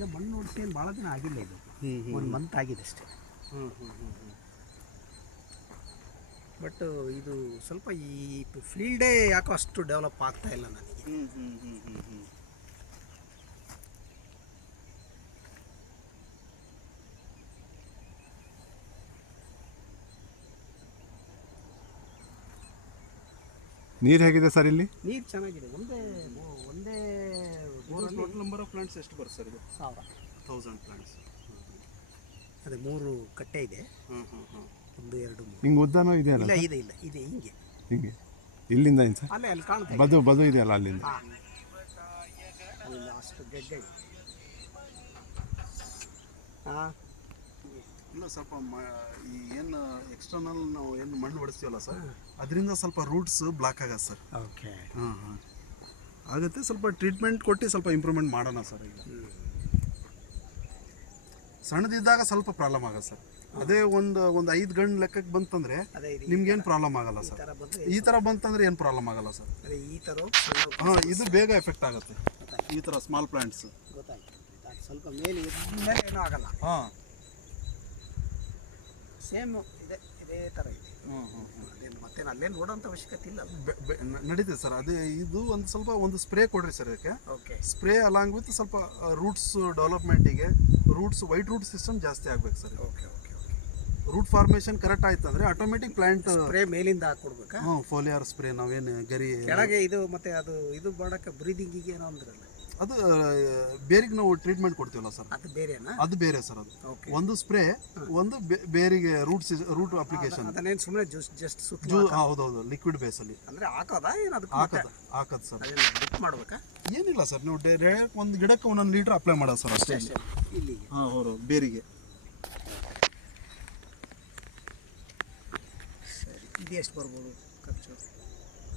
ಇಲ್ಲ ಮಣ್ಣು ಹೊಡಿಸಿ ಏನು ಭಾಳ ದಿನ ಆಗಿಲ್ಲ ಇದು. ಒಂದು ಮಂತ್ ಆಗಿದೆ ಅಷ್ಟೇ. ಹ್ಞೂ ಹ್ಞೂ ಹ್ಞೂ ಹ್ಞೂ ಬಟ್ ಇದು ಸ್ವಲ್ಪ ಈ ಫೀಲ್ಡೇ ಯಾಕೋ ಅಷ್ಟು ಡೆವಲಪ್ ಆಗ್ತಾ ಇಲ್ಲ ನನಗೆ. ನೀರ್ ಹ್ಞೂ ಹ್ಞೂ ಹ್ಞೂ ಹ್ಞೂ ನೀರು ಹೇಗಿದೆ ಸರ್ ಇಲ್ಲಿ? ನೀರು ಚೆನ್ನಾಗಿದೆ. ಒಂದೇ ಟೋಟಲ್ ನಂಬರ್ ಆಫ್ ಪ್ಲಾಂಟ್ಸ್ ಎಷ್ಟು ಬರುತ್ತೆ ಸರ್ ಇದು? ಸಾವಿರ. ತೌಸಂಡ್ ಪ್ಲಾಂಟ್ಸ್ ಅದೇ ಮೂರು ಕಟ್ಟೆ ಇದೆ. ಹ್ಞೂ ಹ್ಞೂ ಹ್ಞೂ ಒಂದು ಎರಡು ಮೂರು. ಹಿಂಗೆ ಉದ್ದನೂ ಇದೆ ಇಲ್ಲ ಇದೆ ಇಲ್ಲ ಇದೆ ಹಿಂಗೆ. ಹಿಂಗೆ. ಇಲ್ಲಿಂದ ಏನು ಸರ್? ಅಲ್ಲೇ ಅಲ್ಲಿ ಕಾಣುತ್ತೆ ಬದು ಬದು ಇದೆಯಲ್ಲ ಅಲ್ಲಿಂದ? ಹಾಂ. ಅಲ್ಲಿ ಅಷ್ಟು ಗೆಡ್ಡೆ. ಇದೆ ಹಾಂ. ಇಲ್ಲ ಸ್ವಲ್ಪ ಮ ಈ ಏನು ಎಕ್ಸ್ಟರ್ನಲ್ ನಾವು ಏನು ಮಣ್ಣು ಹೊಡಿಸ್ತೀವಲ್ಲ ಸರ್ ಅದರಿಂದ ಸ್ವಲ್ಪ ರೂಟ್ಸ್ ಬ್ಲಾಕ್ ಆಗತ್ತೆ ಸರ್. ಓಕೆ ಹಾಂ ಹಾಂ ಆಗುತ್ತೆ. ಸ್ವಲ್ಪ ಟ್ರೀಟ್ಮೆಂಟ್ ಕೊಟ್ಟು ಸ್ವಲ್ಪ ಇಂಪ್ರೂವ್ಮೆಂಟ್ ಮಾಡೋಣ ಸರ್ ಈಗ. ಸಣ್ಣದಿದ್ದಾಗ ಸ್ವಲ್ಪ ಪ್ರಾಬ್ಲಮ್ ಆಗತ್ತೆ ಸರ್. ಅದೇ ಒಂದು ಒಂದು ಐದು ಗಂಡು ಲೆಕ್ಕಕ್ಕೆ ಬಂತಂದ್ರೆ ನಿಮ್ಗೇನು ಪ್ರಾಬ್ಲಮ್ ಆಗಲ್ಲ ಸರ್. ಈ ಥರ ಬಂತಂದ್ರೆ ಏನು ಪ್ರಾಬ್ಲಮ್ ಆಗಲ್ಲ ಸರ್. ಈ ಥರ ಹಾಂ ಇದು ಬೇಗ ಎಫೆಕ್ಟ್ ಆಗುತ್ತೆ. ಈ ಥರ ಸ್ಮಾಲ್ ಪ್ಲಾಂಟ್ಸ್ ಗೊತ್ತಾಯ್ತು. ಸ್ವಲ್ಪ ಮೇಲೆ ಏನೂ ಆಗಲ್ಲ. ಹಾಂ. ಸೇಮ್ ಇದೆ ಇದೇ ಥರ ಇದೆ. ಅದೇನು ಮತ್ತೇನು ಅಲ್ಲೇನು ನೋಡೋಂಥ ಅವಶ್ಯಕತೆ ಇಲ್ಲ. ನಡೀತದೆ ಸರ್. ಅದೇ ಇದು ಒಂದು ಸ್ವಲ್ಪ ಒಂದು ಸ್ಪ್ರೇ ಕೊಡ್ರಿ ಸರ್ ಅದಕ್ಕೆ ಓಕೆ. ಸ್ಪ್ರೇ ಅಲಾಂಗ್ ವಿತ್ ಸ್ವಲ್ಪ ರೂಟ್ಸ್ ಡೆವಲಪ್ಮೆಂಟಿಗೆ ರೂಟ್ಸ್ ವೈಟ್ ರೂಟ್ ಸಿಸ್ಟಮ್ ಜಾಸ್ತಿ ಆಗ್ಬೇಕು sir. Okay okay root formation correct ಆಯ್ತು ಅಂದ್ರೆ ಆಟೋಮೆಟಿಕ್ ಪ್ಲಾಂಟ್ ಸ್ಪ್ರೇ ಮೇಲಿಂದ ಹಾಕೊಡ್ಬೇಕು? ಹ್ಞೂ ಫೋಲಿಯಾರ್ ಸ್ಪ್ರೇ ನಾವೇನು ಗರಿ ಕೆಳಗೆ ಇದು ಮತ್ತೆ ಅದು ಇದು ಮಾಡಕ್ಕೆ ಬ್ರೀದಿಂಗಿಗೆ ಏನೋ ಅಂದ್ರಲ್ಲ. ಅದು ಬೇರಿಗೆ ನಾವು ಟ್ರೀಟ್ಮೆಂಟ್ ಕೊಡ್ತೀವಲ್ಲ ಸರ್? ಅದು ಬೇರೆನಾ? ಅದು ಬೇರೆ ಸರ್ ಅದು. ಒಂದು ಸ್ಪ್ರೇ ಒಂದು ಬೇ- ಬೇರಿಗೆ ರೂಟ್ ರೂಟ್ ಅಪ್ಲಿಕೇಶನ್ ಅದನ್ನೇನು ಸುಮ್ಮನೆ ಜಸ್ಟ್ ಜಸ್ಟ್ ಸುತ್ತ ಜೂ ಹೌದೌದು ಲಿಕ್ವಿಡ್ ಬೇಸಲ್ಲಿ ಅಂದರೆ ಹಾಕೋದಾ? ಏನು ಅದಕ್ಕೆ ಹಾಕದ ಹಾಕದ್? ಸರ್. ಬಿಟ್ ಮಾಡ್ಬೇಕಾ? ಏನಿಲ್ಲ ಸರ್ ನೀವು ಡೈರೆಕ್ಟ್ ಒಂದು ಗಿಡಕ್ಕೆ ಒಂದೊಂದು ಲೀಟರ್ ಅಪ್ಲೈ ಮಾಡೋದು ಸರ್ ಅಷ್ಟೇ ಅಷ್ಟೇ. ಇಲ್ಲಿಗೆ? ಹಾಂ ಹೌದು ಬೇರಿಗೆ. ಸರಿ ಇದು ಎಷ್ಟು ಬರ್ಬೋದು ಖರ್ಚು?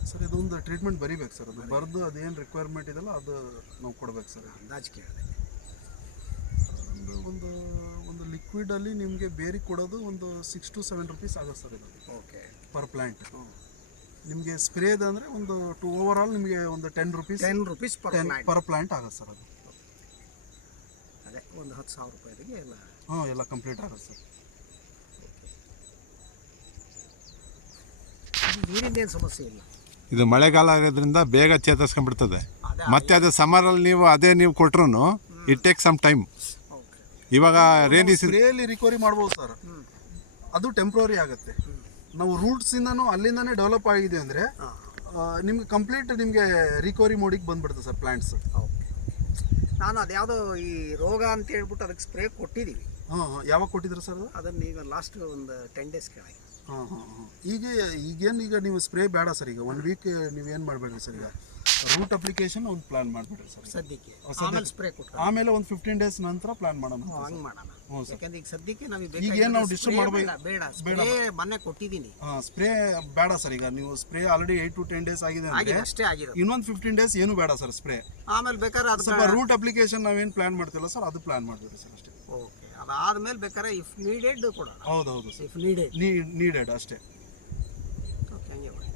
ಸರ್ ಇದೊಂದು ಟ್ರೀಟ್ಮೆಂಟ್ ಬರಿಬೇಕು ಸರ್ ಅದು ಬರೆದು ಅದೇನು ರಿಕ್ವೈರ್ಮೆಂಟ್ ಇದೆಲ್ಲ ಅದು ನಾವು ಕೊಡ್ಬೇಕು ಸರ್. ಅಂದಾಜು ಕೇಳಿದೆ ಒಂದು ಒಂದು ಒಂದು ಲಿಕ್ವಿಡಲ್ಲಿ ನಿಮಗೆ ಬೇರೆ ಕೊಡೋದು ಒಂದು ಸಿಕ್ಸ್ ಟು ಸೆವೆನ್ ರುಪೀಸ್ ಆಗುತ್ತೆ ಸರ್ ಇದು. ಓಕೆ ಪರ್ ಪ್ಲ್ಯಾಂಟ್ ನಿಮಗೆ ಸ್ಪ್ರೇದ್ ಅಂದರೆ ಒಂದು ಟು ಓವರ್ ಆಲ್ ನಿಮಗೆ ಒಂದು ten rupees ten rupees per ten per plant ಆಗುತ್ತೆ ಸರ್ ಅದು. ಅದೇ ಒಂದು ಹತ್ತು ಸಾವಿರ ರೂಪಾಯಿಗೆ ಎಲ್ಲ ಹ್ಞೂ ಎಲ್ಲ ಕಂಪ್ಲೀಟ್ ಆಗುತ್ತೆ ಸರ್. ನೀರಿಂದೇನು ಸಮಸ್ಯೆ ಇಲ್ಲ. ಇದು ಮಳೆಗಾಲ ಆಗೋದ್ರಿಂದ ಬೇಗ ಚೇತರಿಸ್ಕೊಂಡ್ಬಿಡ್ತದೆ ಮತ್ತೆ ಅದು. ಸಮ್ಮರಲ್ಲಿ ನೀವು ಅದೇ ನೀವು ಕೊಟ್ರು it take some time okay ಇವಾಗ ರೇನಿ ಸೀಸನ್ ಸ್ಪ್ರೇಯಲ್ಲಿ ರಿಕವರಿ ಮಾಡ್ಬೋದು ಸರ್ ಅದು ಟೆಂಪ್ರವರಿ ಆಗುತ್ತೆ. ನಾವು ರೂಟ್ಸಿಂದನೂ ಅಲ್ಲಿಂದನೇ ಡೆವಲಪ್ ಆಗಿದೆ ಅಂದರೆ ನಿಮ್ಗೆ ಕಂಪ್ಲೀಟ್ ನಿಮಗೆ ರಿಕವರಿ ಮೋಡಿಗೆ ಬಂದ್ಬಿಡುತ್ತೆ ಸರ್ ಪ್ಲಾಂಟ್ಸ್ ಓಕೆ ನಾನು ಅದ್ಯಾವುದೋ ಈ ರೋಗ ಅಂತ ಹೇಳ್ಬಿಟ್ಟು ಅದಕ್ಕೆ ಸ್ಪ್ರೇ ಕೊಟ್ಟಿದ್ದೀವಿ ಹಾಂ ಯಾವಾಗ ಕೊಟ್ಟಿದ್ರು ಸರ್ ಅದನ್ನ ಅದನ್ನು ಈಗ ಲಾಸ್ಟ್ ಒಂದು ಟೆನ್ ಡೇಸ್ ಕೆಳಗೆ. ಹಾಂ ಹಾಂ ಹಾಂ. ಈಗ ಈಗೇನು ಈಗ ನೀವು ಸ್ಪ್ರೇ ಬೇಡ ಸರ್ ಈಗ. ಒನ್ ವೀಕ್ ನೀವು ಏನು ಮಾಡಬೇಡ್ರಿ ಸರ್ ಈಗ? ರೂಟ್ ಅಪ್ಲಿಕೇಶನ್ ಒಂದು ಪ್ಲಾನ್ ಮಾಡಿಬಿಡ್ರಿ ಸರ್ ಸದ್ಯಕ್ಕೆ. ಆಮೇಲೆ ಸ್ಪ್ರೇ ಕೊಟ್ಟು ಆಮೇಲೆ ಒಂದು ಫಿಫ್ಟೀನ್ ಡೇಸ್ ನಂತರ ಪ್ಲಾನ್ ಮಾಡೋಣ ಹಂಗೆ ಮಾಡೋಣ. ಹ್ಞೂ ಸರ್ ಯಾಕಂದ್ರೆ ಈಗ ಸದ್ಯಕ್ಕೆ ನಾವು ಈಗ ಏನು ನಾವು ಡಿಸ್ಟರ್ಬ್ ಮಾಡಬೇಕು? ಬೇಡ ಸ್ಪ್ರೇ ಮೊನ್ನೆ ಕೊಟ್ಟಿದ್ದೀನಿ. ಹಾಂ ಸ್ಪ್ರೇ ಬೇಡ ಸರ್ ಈಗ. ನೀವು spray already eight to ten days ಆಗಿದೆ ಆಗಿದೆ ಅಷ್ಟೇ ಆಗಿದೆ ಇನ್ನೊಂದು ಫಿಫ್ಟೀನ್ ಡೇಸ್ ಏನು ಬೇಡ ಸರ್ ಸ್ಪ್ರೇ ಆಮೇಲೆ ಬೇಕಾದ್ರೆ ಅದು ಸ್ವಲ್ಪ ರೂಟ್ ಅಪ್ಲಿಕೇಶನ್ ನಾವೇನು ಪ್ಲಾನ್ ಮಾಡ್ತಿಲ್ಲ ಸರ್ ಅದು ಪ್ಲಾನ್ ಮಾಡಿಬಿಡ್ರಿ ಸರ್ ಅಷ್ಟೇ. ಅದಾದ್ಮೇಲೆ ಬೇಕಾದ್ರೆ ಇಫ್ ನೀಡೆಡ್ ಕೊಡೋಣ. ಹೌದು ಹೌದು ಸರ್ ಇಫ್ ನೀಡೆಡ್ ನೀಡೆಡ್ ಅಷ್ಟೇ. ಓಕೆ ಹಂಗೆ ಮಾಡಿ.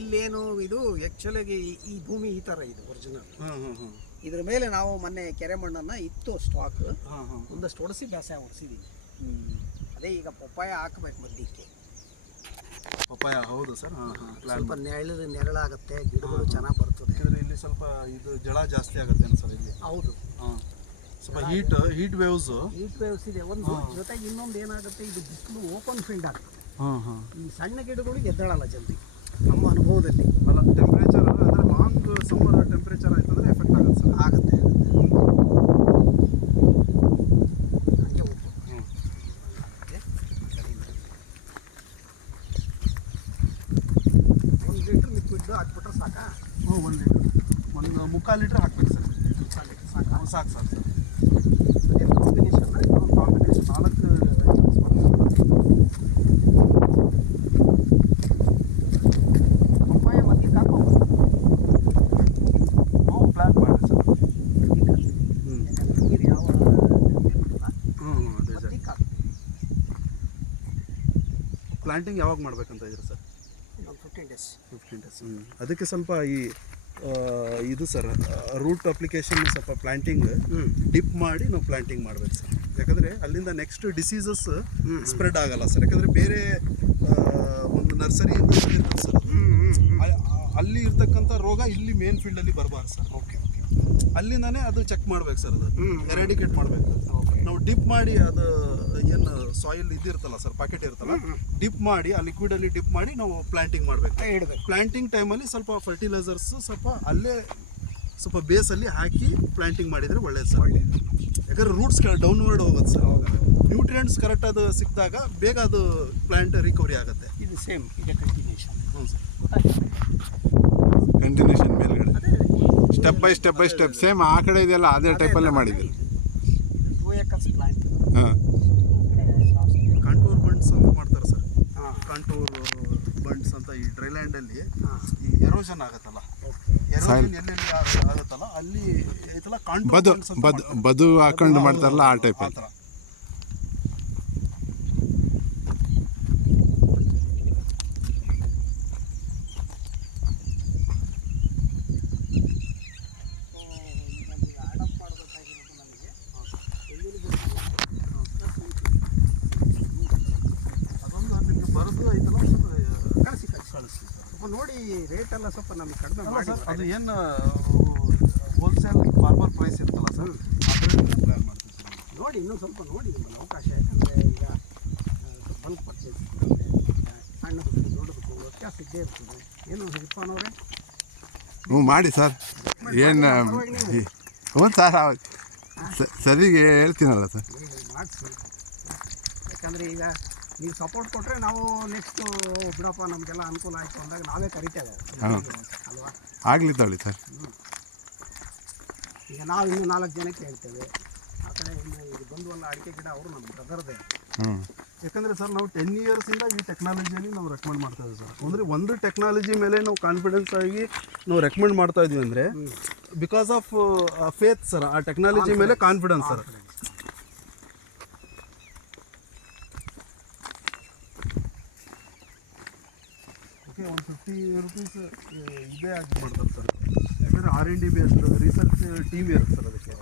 ಇಲ್ಲೇನು ಇದು ಆ್ಯಕ್ಚುಲಾಗಿ ಈ ಭೂಮಿ ಈ ಥರ ಇದು ಒರಿಜಿನಲ್ ಹಾಂ ಹಾಂ ಹಾಂ ಇದ್ರ ಮೇಲೆ ನಾವು ಮೊನ್ನೆ ಕೆರೆ ಮಣ್ಣನ್ನು ಇತ್ತು ಸ್ಟಾಕ್ ಹಾಂ ಹಾಂ ಒಂದಷ್ಟು ಒಡಿಸಿ ಬೇಸಾಯ ಹೊಡಿಸಿದ್ದೀವಿ ಅದೇ ಈಗ ಪಪ್ಪಾಯ ಹಾಕಬೇಕು ಮಧ್ಯಕ್ಕೆ. ಪಪ್ಪಾಯ ಹೌದು ಸರ್. ಹಾಂ ಹಾಂ ಪ್ಲಾನ್ ಸ್ವಲ್ಪ ನೆರಳು ನೆರಳಾಗುತ್ತೆ ಗಿಡಗಳು ಚೆನ್ನಾಗಿ ಬರ್ತದೆ. ಇಲ್ಲಿ ಸ್ವಲ್ಪ ಇದು ಜಳ ಜಾಸ್ತಿ ಆಗುತ್ತೆ ಸರ್ ಇಲ್ಲಿ? ಹೌದು. ಹಾಂ. ಸ್ವಲ್ಪ heat heat waves heat waves ಇದೆ. ಒಂದು ಜೊತೆಗೆ ಇನ್ನೊಂದು ಏನಾಗುತ್ತೆ ಇದು ಬಿಸಿಲು ಓಪನ್ ಫೀಲ್ಡ್ ಆಗುತ್ತೆ ಹಾಂ ಹಾಂ. ಈ ಸಣ್ಣ ಗಿಡಗಳು ಎದ್ದೇಳಲ್ಲ ಜಲ್ದಿ ನಮ್ಮ ಅನುಭವದಲ್ಲಿ. ಅಲ್ಲ ಟೆಂಪ್ರೇಚರ್ ಅಂದರೆ ಲಾಂಗ್ ಸಮ್ಮರ್ ಟೆಂಪ್ರೇಚರ್ ಆಯ್ತು ಅಂದರೆ ಎಫೆಕ್ಟ್ ಆಗುತ್ತೆ ಸರ್. ಆಗುತ್ತೆ ಒಂದು ಲೀಟ್ರ್ ಲಿಕ್ವಿಡ್ ಹಾಕ್ಬಿಟ್ರೆ ಸಾಕಾ? ಹ್ಞೂ ಒಂದು ಲೀಟ್ರ್ ಒಂದು ಮುಕ್ಕಾಲು ಲೀಟ್ರ್ ಹಾಕ್ಬೇಕು ಸರ್. ಮುಕ್ಕಾಲು ಲೀಟ್ರ್ ಸಾಕು? ಸಾಕು ಸರ್ ಅದೇ ಕಾಂಬಿನೇಷನ್ ಕಾಂಬಿನೇಷನ್ ನಾಲ್ಕು ಪಪ್ಪಾಯ ಮಧ್ಯಕ್ಕೆ ಹಾಕೋಬೋದು ಹ್ಞೂ ಪ್ಲ್ಯಾನ್ ಮಾಡಿ ಸರ್ ಹ್ಞೂ ಯಾಕಂದ್ರೆ ನೀರು ಯಾವ ಇರುತ್ತಲ್ಲ, ಹ್ಞೂ ಹ್ಞೂ ಅದೇ ಸರ್ ಮಧ್ಯಕ್ಕೆ ಹಾಕು. ಪ್ಲಾಂಟಿಂಗ್ ಯಾವಾಗ ಮಾಡ್ಬೇಕಂತ ಇದ್ದೀರಿ sir? Fifteen days fifteen days ಹ್ಞೂ ಅದಕ್ಕೆ ಸ್ವಲ್ಪ ಈ ಇದು ಸರ್ ರೂಟ್ ಅಪ್ಲಿಕೇಶನ್ ಸ್ವಲ್ಪ ಪ್ಲಾಂಟಿಂಗ್ ಡಿಪ್ ಮಾಡಿ ನಾವು ಪ್ಲಾಂಟಿಂಗ್ ಮಾಡ್ಬೇಕು ಸರ್. ಯಾಕಂದರೆ ಅಲ್ಲಿಂದ ನೆಕ್ಸ್ಟ್ ಡಿಸೀಸಸ್ ಸ್ಪ್ರೆಡ್ ಆಗಲ್ಲ ಸರ್. ಯಾಕಂದರೆ ಬೇರೆ ಆ, ಒಂದು ನರ್ಸರಿಯಿಂದ ಬಂದಿರ್ತದೆ ಸರ್. ಅ- ಅಲ್ಲಿ ಇರ್ತಕ್ಕಂಥ ರೋಗ ಇಲ್ಲಿ ಮೇನ್ ಫೀಲ್ಡಲ್ಲಿ ಬರಬಾರ್ದು ಸರ್. ಓಕೆ ಅಲ್ಲಿಂದಾನೇ ಅದು ಚೆಕ್ ಮಾಡ್ಬೇಕು ಸರ್ ಅದು. ಎರಡಿಕೇಟ್ ಮಾಡ್ಬೇಕು. ನಾವು ಡಿಪ್ ಮಾಡಿ ಅದು ಏನು ಸಾಯಿಲ್ ಇದಿರ್ತಲ್ಲ ಸರ್ ಪಾಕೆಟ್ ಇರುತ್ತಲ್ಲ ಡಿಪ್ ಮಾಡಿ ಆ ಲಿಕ್ವಿಡ್ ಅಲ್ಲಿ ಡಿಪ್ ಮಾಡಿ ನಾವು ಪ್ಲಾಂಟಿಂಗ್ ಮಾಡಬೇಕು. ಪ್ಲಾಂಟಿಂಗ್ ಟೈಮಲ್ಲಿ ಸ್ವಲ್ಪ ಫರ್ಟಿಲೈಸರ್ಸ್ ಸ್ವಲ್ಪ ಅಲ್ಲೇ ಸ್ವಲ್ಪ ಬೇಸಲ್ಲಿ ಹಾಕಿ ಪ್ಲಾಂಟಿಂಗ್ ಮಾಡಿದರೆ ಒಳ್ಳೇದು ಸರ್ ಯಾಕಂದ್ರೆ ರೂಟ್ಸ್ ಡೌನ್ವರ್ಡ್ ಹೋಗುತ್ತೆ ಸರ್ ನ್ಯೂಟ್ರಿಯೆಂಟ್ಸ್ ಕರೆಕ್ಟ್ ಅದು ಸಿಕ್ಕಿದಾಗ ಬೇಗ ಅದು ಪ್ಲಾಂಟ್ ರಿಕವರಿ ಆಗುತ್ತೆ. ಇದು ಸೇಮ್ ಇದೆ ಕಂಟಿನ್ಯೂಷನ್ ಹ್ಞೂ ಸರ್ ಕಂಟಿನ್ಯೂಷನ್ ಮೇಲ್ಗಡೆ. Step by step by step same ಆ ಕಡೆ ಇದೆಯಲ್ಲ ಅದೇ ಟೈಪಲ್ಲೇ ಮಾಡಿದ್ದೀರಿ. ಟೂ ಏಕರ್ಸ್ ಪ್ಲಾಂಟ್ ಹಾಂ. ಕಾಂಟೂರ್ ಬಂಡ್ಸ್ ಅಂತ ಮಾಡ್ತಾರೆ ಸರ್. ಹಾಂ. ಕಾಂಟೂರ್ ಬಂಡ್ಸ್ ಅಂತ ಈ ಡ್ರೈಲ್ಯಾಂಡಲ್ಲಿ ಹಾಂ. ಈ ಎರೋಷನ್ ಆಗುತ್ತಲ್ಲ. ಎರೋಷನ್ ಎಲ್ಲೆಲ್ಲಿ ಆ- ಆಗುತ್ತಲ್ಲ ಅಲ್ಲಿ ಐತಲ್ಲ ಕಾಂಟೂರ್ ಬದು ಬದು ಬದು ಹಾಕೊಂಡು ಮಾಡ್ತಾರಲ್ಲ ಆ ಆ ಟೈಪಲ್ಲಿ ಥರ ಅದೊಂದು ನಿಮಗೆ ಬರೋದು ಐತಲ್ಲ ಸರ್ ಕಳಿಸಿ ಕಳಿಸಿ ಕಳಿಸ್ತೀವಿ ಸ್ವಲ್ಪ ರೇಟ್ ಎಲ್ಲ ಸ್ವಲ್ಪ ನಮ್ಗೆ ಕಡಿಮೆ ಮಾಡಿ ಸರ್ ಅದು ಏನು ಹೋಲ್ಸೇಲ್ ಫಾರ್ಮರ್ ಪ್ರೈಸ್ ಇರ್ತಲ್ಲ ಸರ್ ಅದರಲ್ಲಿ ಪ್ಲ್ಯಾನ್ ಮಾಡ್ತೀವಿ ಸರ್? ನೋಡಿ ಇನ್ನೂ ಸ್ವಲ್ಪ ನೋಡಿ ನಿಮ್ಮಲ್ಲಿ ಅವಕಾಶ ಯಾಕಂದರೆ ಈಗ ಬಲ್ಕ್ ಪರ್ಚೇಸ್ ಸಣ್ಣ ದೊಡ್ಡದಕ್ಕೂ ವ್ಯತ್ಯಾಸ ಇದ್ದೇ ಇರ್ತದೆ. ಏನು ಹಿಡ್ಕೊಳವ್ರೆ ಹ್ಞೂ ಮಾಡಿ ಸರ್. ಏನು ಹ್ಞೂ ಸರ್ ಸರಿಗೆ ಹೇಳ್ತೀನಲ್ಲ ಸರ್. ಮಾಡಿಸಿ. ಯಾಕಂದರೆ ಈಗ ನೀವು ಸಪೋರ್ಟ್ ಕೊಟ್ಟರೆ ನಾವು ನೆಕ್ಸ್ಟ್ ಬಿಡಪ್ಪ ನಮಗೆಲ್ಲ ಅನುಕೂಲ ಆಯಿತು ಅಂದಾಗ ನಾವೇ ಕರಿತೇವೆ. ಅಲ್ವಾ? ಆಗಲಿ ತಗೊಳ್ಳಿ ಸರ್. ಈಗ ನಾವು ಇನ್ನೂ ನಾಲ್ಕು ಜನಕ್ಕೆ ಹೇಳ್ತೇವೆ. ಆ ಕಡೆ ಇನ್ನು ಈಗ ಬಂದವಲ್ಲ ಅಡಿಕೆ ಗಿಡ ಅವರು ನಮ್ಮ ಬ್ರದರ್ದೇ ಯಾಕಂದರೆ ಸರ್ ನಾವು ಟೆನ್ ಇಯರ್ಸಿಂದ ಈ ಟೆಕ್ನಾಲಜಿಯಲ್ಲಿ ನಾವು ರೆಕಮೆಂಡ್ ಮಾಡ್ತಾ ಇದ್ದೀವಿ ಸರ್. ಅಂದರೆ ಒಂದು ಟೆಕ್ನಾಲಜಿ ಮೇಲೆ ನಾವು ಕಾನ್ಫಿಡೆನ್ಸ್ ಆಗಿ ನಾವು ರೆಕಮೆಂಡ್ ಮಾಡ್ತಾ ಇದೀವಿ ಅಂದರೆ ಬಿಕಾಸ್ ಆಫ್ ಫೇತ್ ಸರ್ ಆ ಟೆಕ್ನಾಲಜಿ ಮೇಲೆ ಕಾನ್ಫಿಡೆನ್ಸ್ ಸರ್. ಓಕೆ ಒಂದು ಫಿಫ್ಟಿ ರುಪೀಸ್ ಇದೇ ಆಗಿ ಮಾಡ್ತಾರೆ ಸರ್ ಯಾಕಂದರೆ R N D based research team ಇರುತ್ತೆ ಸರ್ ಅದಕ್ಕೆ.